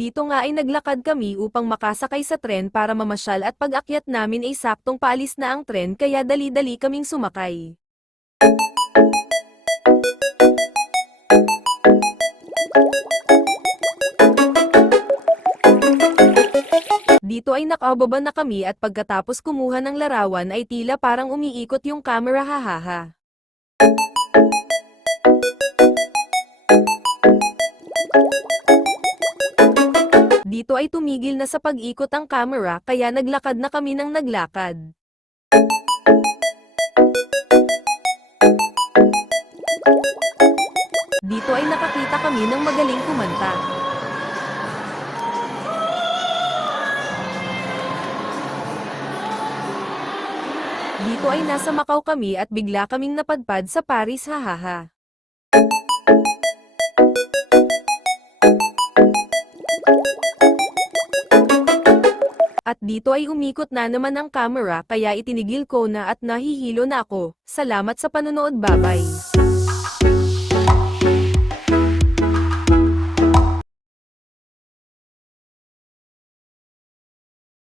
Dito nga ay naglakad kami upang makasakay sa tren para mamasyal at pag-akyat namin ay saktong paalis na ang tren kaya dali-dali kaming sumakay. Dito ay nakababa na kami at pagkatapos kumuha ng larawan ay tila parang umiikot yung camera hahaha. Dito ay tumigil na sa pag-ikot ang camera kaya naglakad na kami ng naglakad. Dito ay nakakita kami ng magaling kumanta. Dito ay nasa Macau kami at bigla kaming napadpad sa Paris hahaha. At dito ay umikot na naman ang camera kaya itinigil ko na at nahihilo na ako. Salamat sa panonood, bye-bye.